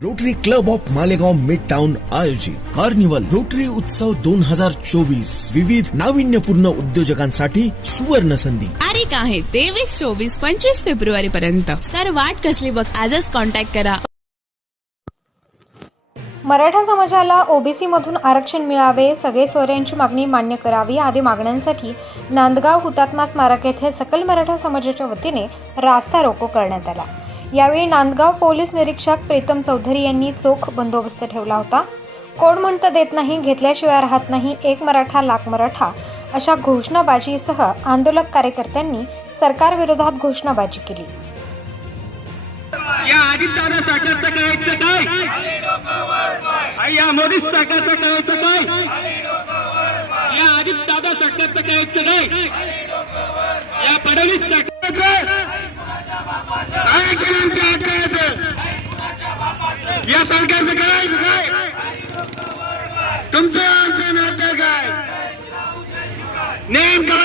Rotary club of Malegaon mid town आयोजित carnival rotary उत्सव 2024 विविध नाविन्यपूर्ण उद्योजकांसाठी सुवर्ण संधी. तारीख आहे 23, 24, 25 फेब्रुवारी पर्यंत. तर वाट कसली बघ, आजच कॉन्टॅक्ट करा. मराठा समाजाला ओबीसी मधून आरक्षण मिळावे, सगळे सोयऱ्यांची मागणी मान्य करावी आदी मागण्यांसाठी नांदगाव हुतात्मा स्मारक येथे सकल मराठा समाजाच्या वतीने रास्ता रोको करण्यात आला. यावेळी नांदगाव पोलीस निरीक्षक प्रीतम चौधरी यांनी चोख बंदोबस्त ठेवला होता. कोण म्हणतं देत नाही, घेतल्याशिवाय राहत नाही, एक मराठा लाख मराठा अशा घोषणाबाजीसह आंदोलक कार्यकर्त्यांनी सरकारविरोधात घोषणाबाजी केली. या अजितदादा सरकारचं करायचं काय, या मोदी सरकारचं करायचं काय, या अजितदादा सरकारचं करायचं काय, या फडणवीस सरकारचं आरक्षणांचं हक्क करायचं, या सरकारचं करायचं काय, तुमचं आमचं नातं काय, नेमकं